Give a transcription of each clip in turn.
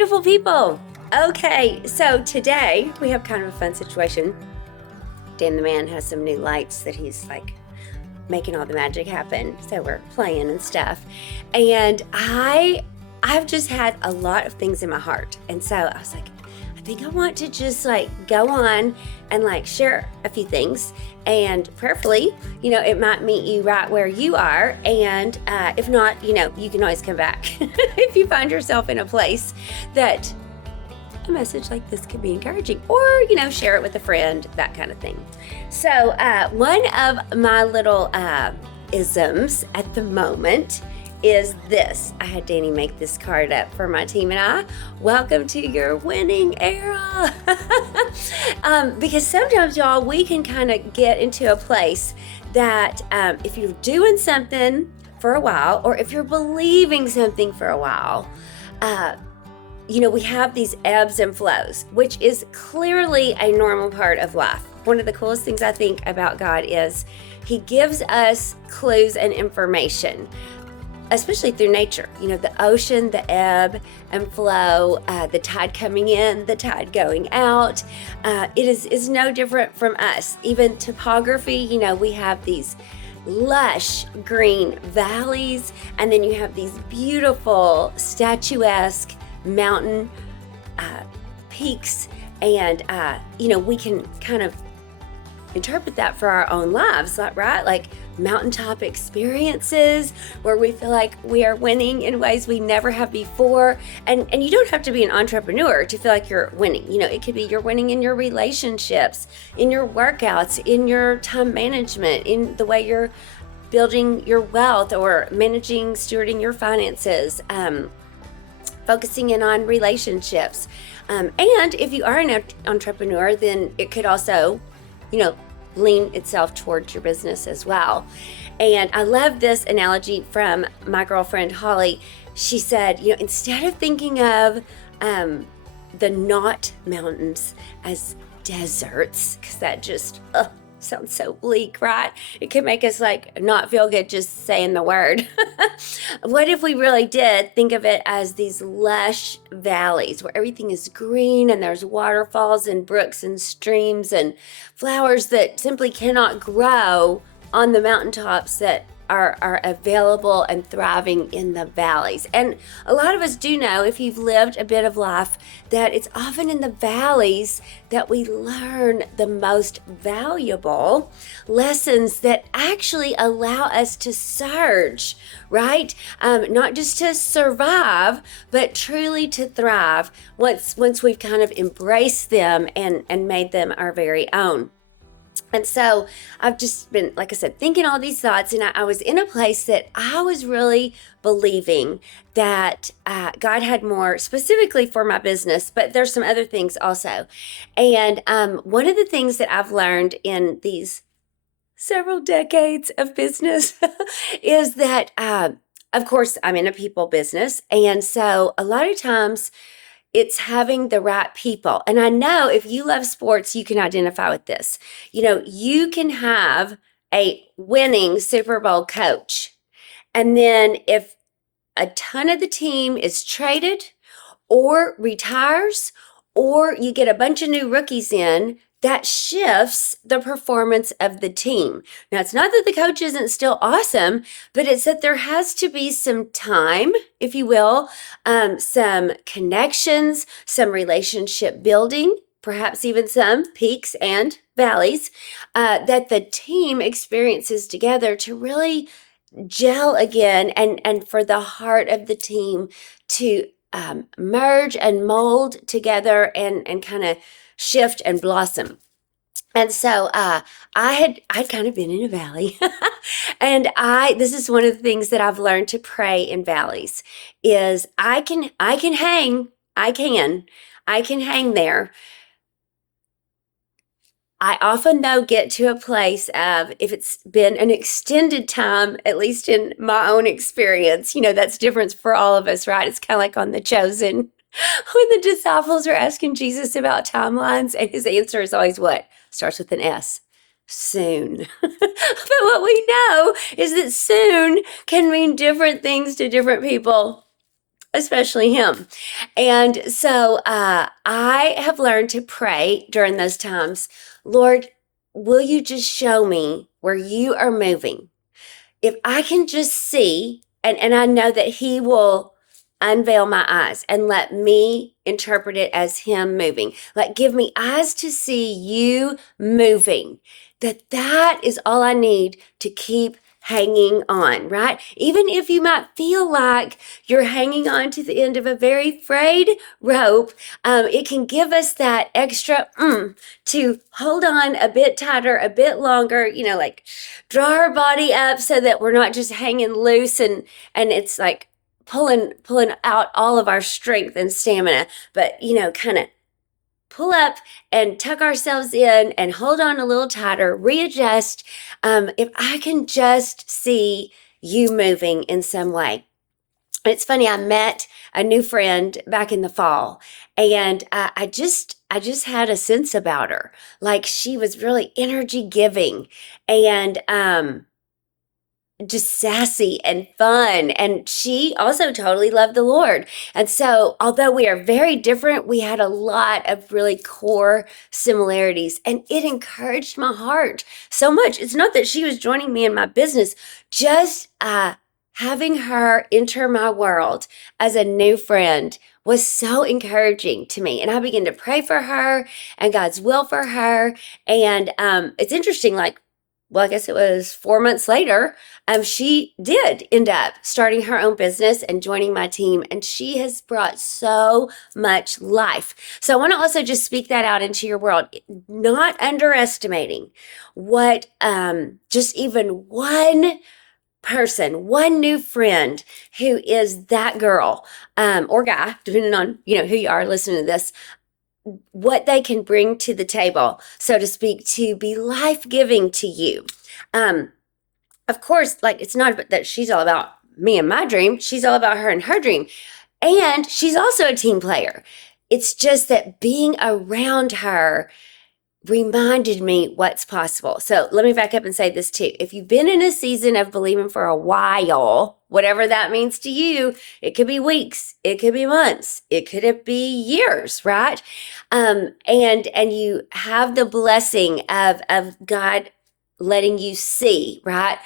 Beautiful people. Okay, so today we have kind of a fun situation. Dan the man has some new lights that he's like making all the magic happen. So we're playing and stuff. And I've just had a lot of things in my heart. And so I was like, I think I want to just like go on and like share a few things, and prayerfully, it might meet you right where you are. And if not, you can always come back if you find yourself in a place that a message like this could be encouraging, or share it with a friend, that kind of thing. So one of my little isms at the moment is this. I had Danny make this card up for my team and I. Welcome to your winning era. Because sometimes, y'all, we can kind of get into a place that if you're doing something for a while, or if you're believing something for a while, we have these ebbs and flows, which is clearly a normal part of life. One of the coolest things I think about God is He gives us clues and information, especially through nature. The ocean, the ebb and flow, the tide coming in, the tide going out. It is no different from us. Even topography, we have these lush green valleys, and then you have these beautiful statuesque mountain peaks, and we can kind of interpret that for our own lives, right? Like mountaintop experiences where we feel like we are winning in ways we never have before. And you don't have to be an entrepreneur to feel like you're winning. It could be you're winning in your relationships, in your workouts, in your time management, in the way you're building your wealth or managing, stewarding your finances, focusing in on relationships. And if you are an entrepreneur, then it could also lean itself towards your business as well. And I love this analogy from my girlfriend Holly. She said, instead of thinking of the not mountains as deserts, because that just sounds so bleak, right? It can make us like not feel good just saying the word. What if we really did think of it as these lush valleys where everything is green and there's waterfalls and brooks and streams and flowers that simply cannot grow on the mountaintops that are available and thriving in the valleys. And a lot of us do know, if you've lived a bit of life, that it's often in the valleys that we learn the most valuable lessons that actually allow us to surge, right? Not just to survive, but truly to thrive once we've kind of embraced them and made them our very own. And so I've just been, like I said, thinking all these thoughts, and I was in a place that I was really believing that God had more specifically for my business, but there's some other things also. And one of the things that I've learned in these several decades of business is that, of course, I'm in a people business. And so a lot of times, it's having the right people. And I know if you love sports, you can identify with this. You can have a winning Super Bowl coach. And then if a ton of the team is traded or retires, or you get a bunch of new rookies in, that shifts the performance of the team. Now, it's not that the coach isn't still awesome, but it's that there has to be some time, if you will, some connections, some relationship building, perhaps even some peaks and valleys that the team experiences together to really gel again, and for the heart of the team to merge and mold together and kind of shift and blossom. And so I'd kind of been in a valley. And this is one of the things that I've learned to pray in valleys is I can hang there. I often, though, get to a place of, if it's been an extended time, at least in my own experience, that's different for all of us, right? It's kind of like on The Chosen when the disciples are asking Jesus about timelines, and his answer is always what? Starts with an S. Soon. But what we know is that soon can mean different things to different people. especially him. And so I have learned to pray during those times. Lord, will you just show me where you are moving? If I can just see, and I know that he will unveil my eyes and let me interpret it as him moving. Like, give me eyes to see you moving. That is all I need to keep hanging on, right? Even if you might feel like you're hanging on to the end of a very frayed rope, it can give us that extra to hold on a bit tighter, a bit longer, like draw our body up so that we're not just hanging loose and it's like pulling out all of our strength and stamina, but kind of pull up and tuck ourselves in and hold on a little tighter, readjust. If I can just see you moving in some way. It's funny, I met a new friend back in the fall, and I just had a sense about her. Like, she was really energy giving and just sassy and fun. And she also totally loved the Lord. And so, although we are very different, we had a lot of really core similarities. And it encouraged my heart so much. It's not that she was joining me in my business, just having her enter my world as a new friend was so encouraging to me. And I began to pray for her and God's will for her. And it's interesting, like, well, I guess it was 4 months later, she did end up starting her own business and joining my team, and she has brought so much life. So I want to also just speak that out into your world, not underestimating what just even one person, one new friend who is that girl or guy, depending on who you are listening to this, what they can bring to the table, so to speak, to be life-giving to you. Of course, like, it's not that she's all about me and my dream. She's all about her and her dream. And she's also a team player. It's just that being around her reminded me what's possible. So let me back up and say this too. If you've been in a season of believing for a while, whatever that means to you, it could be weeks, it could be months, it could be years, right? And you have the blessing of God letting you see, right,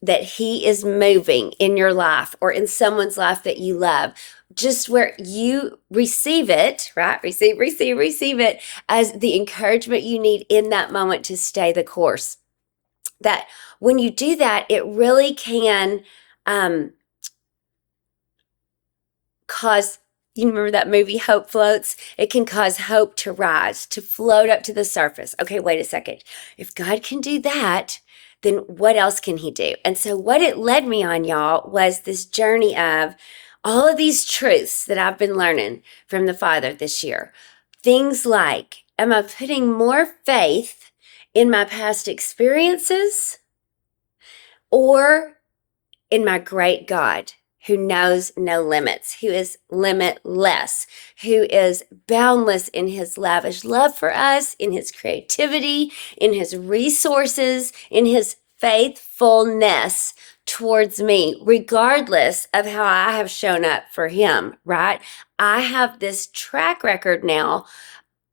that he is moving in your life or in someone's life that you love, just where you receive it, right? Receive it as the encouragement you need in that moment to stay the course. That when you do that, it really can cause, you remember that movie Hope Floats? It can cause hope to rise, to float up to the surface. Okay, wait a second. If God can do that, then what else can he do? And so what it led me on, y'all, was this journey of all of these truths that I've been learning from the Father this year. Things like, am I putting more faith in my past experiences or in my great God, who knows no limits, who is limitless, who is boundless in his lavish love for us, in his creativity, in his resources, in his faithfulness towards me, regardless of how I have shown up for him, right? I have this track record now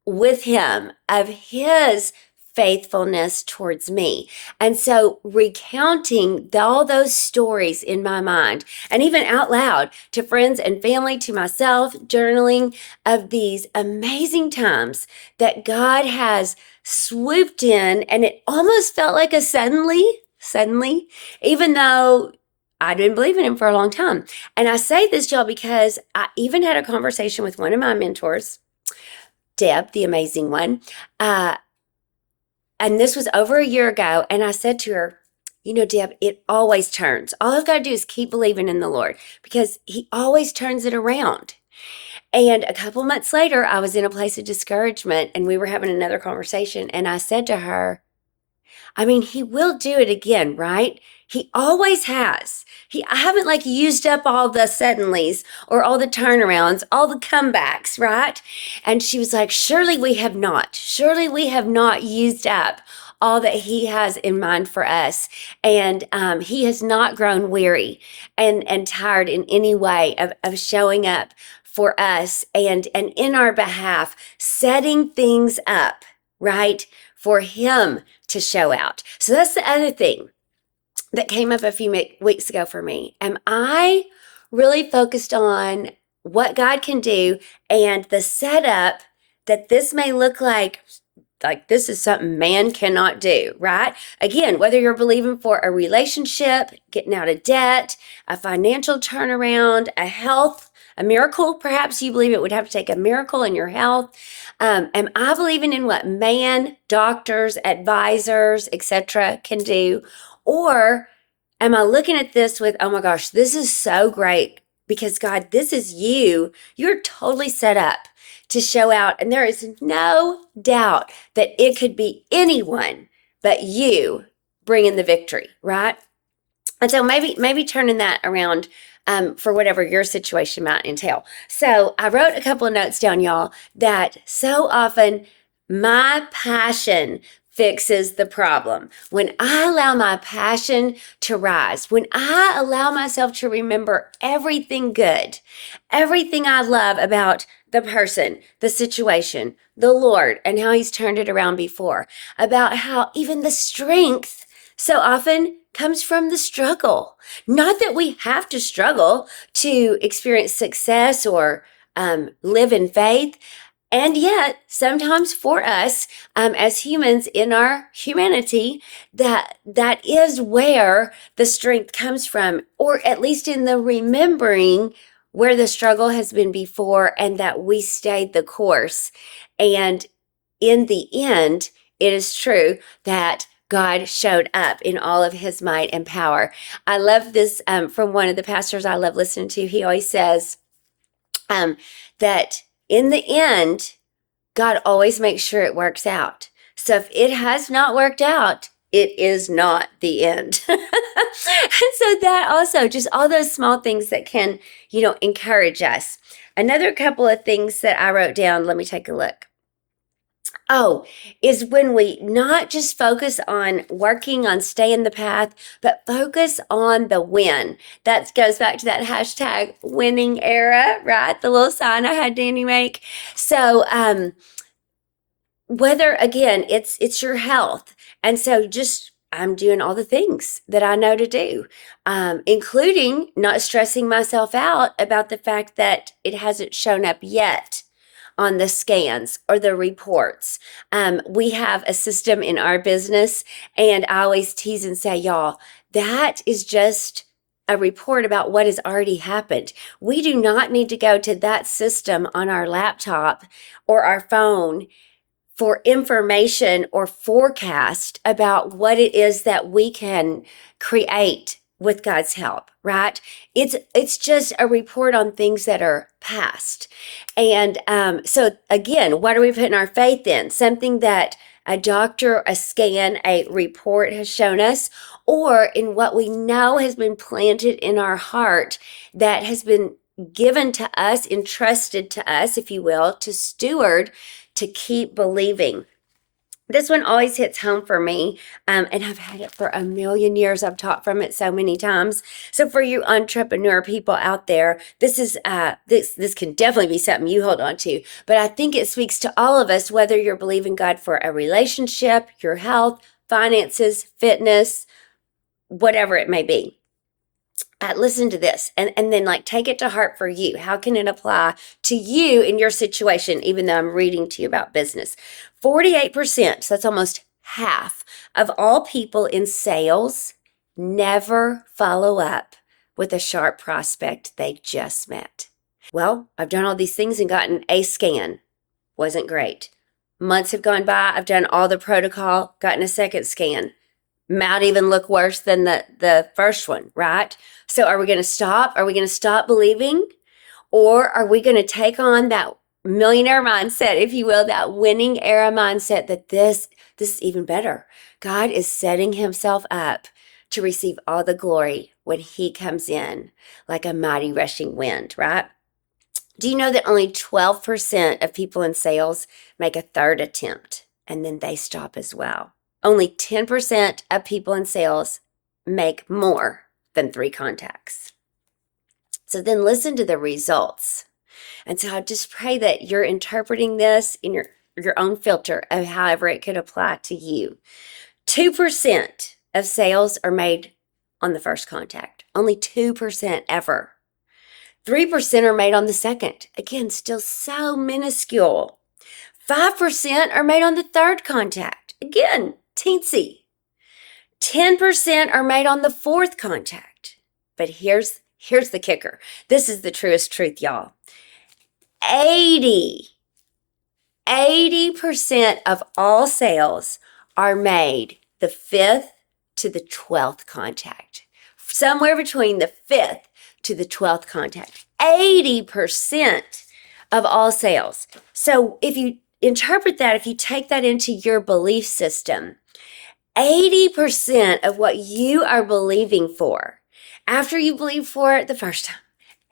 with him of his faithfulness towards me. And so recounting all those stories in my mind and even out loud to friends and family, to myself, journaling of these amazing times that God has swooped in, and it almost felt like a suddenly, even though I didn't believe in him for a long time. And I say this, y'all, because I even had a conversation with one of my mentors, Deb, the amazing one, and this was over a year ago, and I said to her, Deb, it always turns. All I've got to do is keep believing in the Lord, because he always turns it around. And a couple months later, I was in a place of discouragement, and we were having another conversation, and I said to her, he will do it again, right? He always has. I haven't used up all the suddenlies or all the turnarounds, all the comebacks, right? And she was like, surely we have not used up all that he has in mind for us. And he has not grown weary and tired in any way of showing up for us and in our behalf, setting things up, right, for him to show out. So that's the other thing that came up a few weeks ago for me. Am I really focused on what God can do and the setup that this may look like this is something man cannot do, right? Again, whether you're believing for a relationship, getting out of debt, a financial turnaround, a miracle, perhaps you believe it would have to take a miracle in your health. Am I believing in what man, doctors, advisors, etc. can do? Or am I looking at this with, oh my gosh, this is so great because God, this is you. You're totally set up to show out. And there is no doubt that it could be anyone but you bringing the victory, right? And so maybe turning that around for whatever your situation might entail. So I wrote a couple of notes down, y'all, that so often my passion fixes the problem. When I allow my passion to rise, when I allow myself to remember everything good, everything I love about the person, the situation, the Lord, and how he's turned it around before, about how even the strength so often comes from the struggle. Not that we have to struggle to experience success or live in faith. And yet, sometimes for us as humans in our humanity, that is where the strength comes from, or at least in the remembering where the struggle has been before and that we stayed the course. And in the end, it is true that God showed up in all of his might and power. I love this from one of the pastors I love listening to. He always says that in the end, God always makes sure it works out. So if it has not worked out, it is not the end. And so that also, just all those small things that can, encourage us. Another couple of things that I wrote down, let me take a look. Oh, is when we not just focus on working on staying the path, but focus on the win. That goes back to that hashtag winning era, right? The little sign I had Danny make. So, whether again, it's your health. And so just I'm doing all the things that I know to do, including not stressing myself out about the fact that it hasn't shown up yet on the scans or the reports. We have a system in our business, and I always tease and say, y'all, that is just a report about what has already happened. We do not need to go to that system on our laptop or our phone for information or forecast about what it is that we can create with God's help, right? It's just a report on things that are past. And so again, what are we putting our faith in? Something that a doctor, a scan, a report has shown us, or in what we know has been planted in our heart that has been given to us, entrusted to us, if you will, to steward, to keep believing. This one always hits home for me, and I've had it for a million years. I've taught from it so many times. So for you entrepreneur people out there, this is this can definitely be something you hold on to. But I think it speaks to all of us, whether you're believing God for a relationship, your health, finances, fitness, whatever it may be. Listen to this and then take it to heart for you. How can it apply to you in your situation, even though I'm reading to you about business? 48%, so that's almost half of all people in sales never follow up with a sharp prospect they just met. Well, I've done all these things and gotten a scan. Wasn't great. Months have gone by. I've done all the protocol, gotten a second scan. Might even look worse than the first one, right? So are we going to stop? Are we going to stop believing? Or are we going to take on that millionaire mindset, if you will, that winning era mindset that this is even better? God is setting himself up to receive all the glory when he comes in like a mighty rushing wind, right? Do you know that only 12% of people in sales make a third attempt and then they stop as well? Only 10% of people in sales make more than 3 contacts. So then listen to the results. And so I just pray that you're interpreting this in your own filter of however it could apply to you. 2% of sales are made on the first contact. Only 2% ever. 3% are made on the second. Again, still so minuscule. 5% are made on the third contact. Again, teensy. 10% are made on the fourth contact. But here's the kicker. This is the truest truth, y'all. 80% of all sales are made the 5th to the 12th contact. Somewhere between the 5th to the 12th contact. 80% of all sales. So if you interpret that, if you take that into your belief system, 80% of what you are believing for, after you believe for it the first time,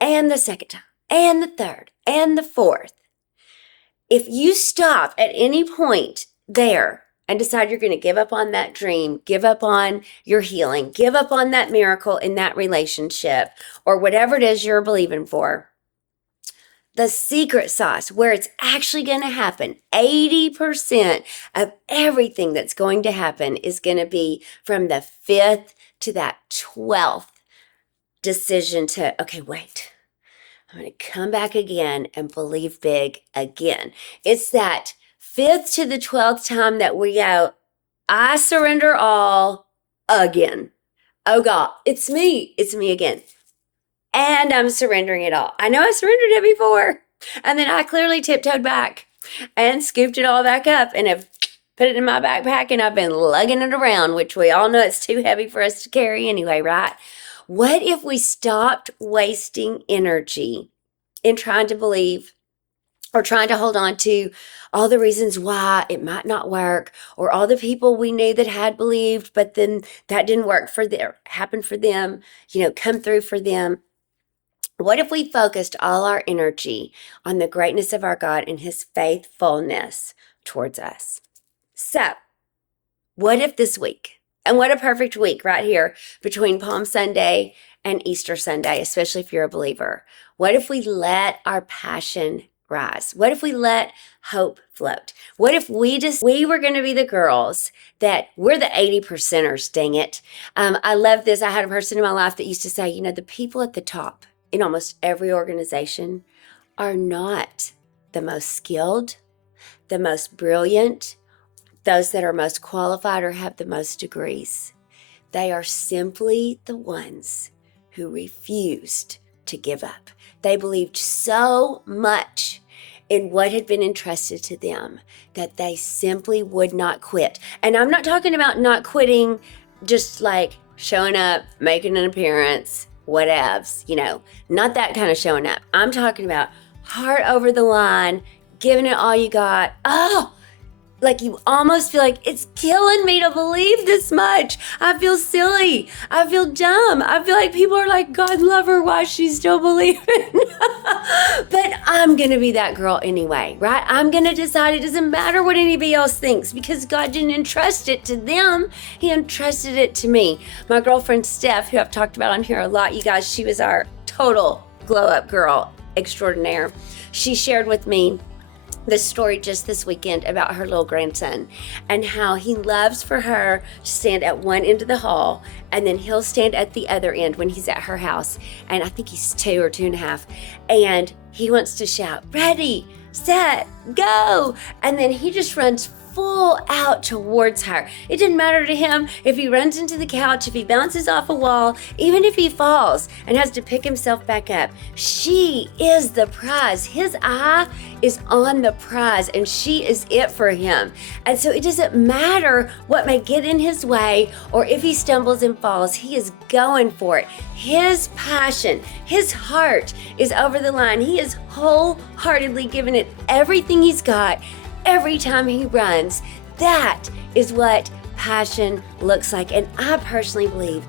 and the second time, and the third, and the fourth, if you stop at any point there and decide you're going to give up on that dream, give up on your healing, give up on that miracle in that relationship, or whatever it is you're believing for, the secret sauce, where it's actually going to happen, 80% of everything that's going to happen is going to be from the 5th to that 12th decision to, okay, wait, I'm going to come back again and believe big again. It's that 5th to the 12th time that we go, I surrender all again. Oh God, it's me again. And I'm surrendering it all. I know I surrendered it before. And then I clearly tiptoed back and scooped it all back up and have put it in my backpack, and I've been lugging it around, which we all know it's too heavy for us to carry anyway, right? What if we stopped wasting energy in trying to believe or trying to hold on to all the reasons why it might not work, or all the people we knew that had believed, but then that didn't work for them, happen for them, come through for them? What if we focused all our energy on the greatness of our God and his faithfulness towards us? So, what if this week, and what a perfect week right here between Palm Sunday and Easter Sunday, especially if you're a believer, what if we let our passion rise? What if we let hope float? What if we were going to be the girls that we're the 80%ers, dang it. I love this. I had a person in my life that used to say, the people at the top in almost every organization are not the most skilled, the most brilliant, those that are most qualified or have the most degrees. They are simply the ones who refused to give up. They believed so much in what had been entrusted to them that they simply would not quit. And I'm not talking about not quitting, just like showing up, making an appearance, whatevs, not that kind of showing up. I'm talking about heart over the line, giving it all you got. Oh, like you almost feel like it's killing me to believe this much. I feel silly. I feel dumb. I feel like people are like, God love her, why she's still believing. But I'm going to be that girl anyway, right? I'm going to decide it doesn't matter what anybody else thinks, because God didn't entrust it to them. He entrusted it to me. My girlfriend Steph, who I've talked about on here a lot, you guys, she was our total glow up girl extraordinaire. She shared with me this story just this weekend about her little grandson and how he loves for her to stand at one end of the hall, and then he'll stand at the other end when he's at her house. And I think he's 2 or 2.5. And he wants to shout, ready, set, go. And then he just runs full out towards her. It didn't matter to him if he runs into the couch, if he bounces off a wall, even if he falls and has to pick himself back up. She is the prize. His eye is on the prize, and she is it for him. And so it doesn't matter what may get in his way, or if he stumbles and falls, he is going for it. His passion, his heart is over the line. He is wholeheartedly giving it everything he's got. Every time he runs. That is what passion looks like. And I personally believe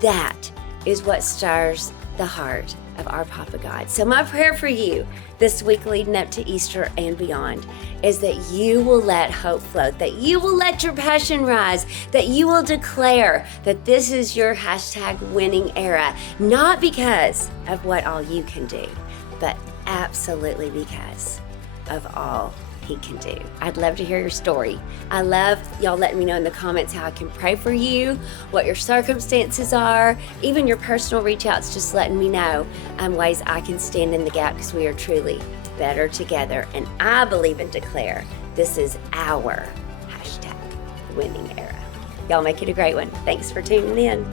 that is what stirs the heart of our Papa God. So my prayer for you this week leading up to Easter and beyond is that you will let hope float, that you will let your passion rise, that you will declare that this is your #winning era, not because of what all you can do, but absolutely because of all He can do. I'd love to hear your story. I love y'all letting me know in the comments how I can pray for you, what your circumstances are, even your personal reach outs, just letting me know ways I can stand in the gap, because we are truly better together. And I believe and declare this is our #winning era. Y'all make it a great one. Thanks for tuning in.